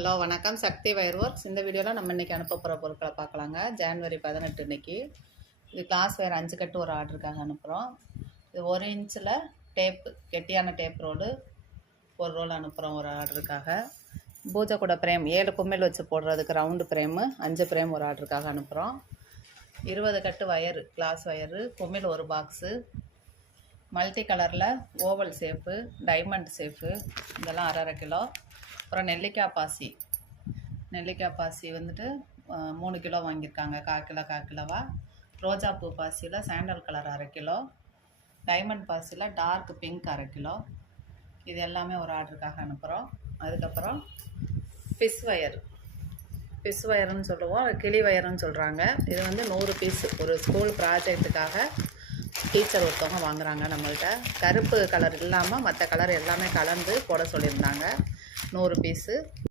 Hello வணக்கம். சக்தி wire works. இந்த வீடியோவில் நம்ம இன்றைக்கி அனுப்ப போகிற பொருட்களை பார்க்கலாங்க. ஜனவரி 18 இன்னைக்கு. இது கிளாஸ் வயர் 5 கட்டு ஒரு ஆர்டருக்காக அனுப்புகிறோம். இது 1 இன்ச்சில் டேப்பு, கெட்டியான டேப் ரோடு ஒரு ரோல் அனுப்புகிறோம் ஒரு ஆர்டருக்காக. பூஜை கூட ஃப்ரேம் 7 கும்மில் வச்சு போடுறதுக்கு ரவுண்டு ஃப்ரேமு 5 ஃப்ரேம் ஒரு ஆர்டருக்காக அனுப்புகிறோம். 20 கட்டு வயரு, கிளாஸ் வயரு, கும்மில் ஒரு பாக்ஸு, மல்டி கலரில் ஓவல் ஷேப்பு, டைமண்ட் ஷேப்பு, இதெல்லாம் 1/2 கிலோ. அப்புறம் நெல்லிக்காய் பாசி வந்துட்டு 3 கிலோ வாங்கியிருக்காங்க, 1/4 கிலோவா. ரோஜா பூ பாசியில் சாண்டல் கலர் 1/2 கிலோ, டைமண்ட் பாசியில் டார்க் பிங்க் 1/2 கிலோ. இது எல்லாமே ஒரு ஆர்டருக்காக அனுப்புகிறோம். அதுக்கப்புறம் ஃபிஷ் வயருன்னு சொல்லுவோம், கிளி வயருன்னு சொல்கிறாங்க. இது வந்து 100 பீஸ் ஒரு ஸ்கூல் ப்ராஜெக்ட்டுக்காக டீச்சர் ஒருத்தவங்க வாங்குகிறாங்க நம்மள்கிட்ட. கருப்பு கலர் இல்லாமல் மற்ற கலர் எல்லாமே கலந்து போட சொல்லியிருந்தாங்க. 100 பீஸு.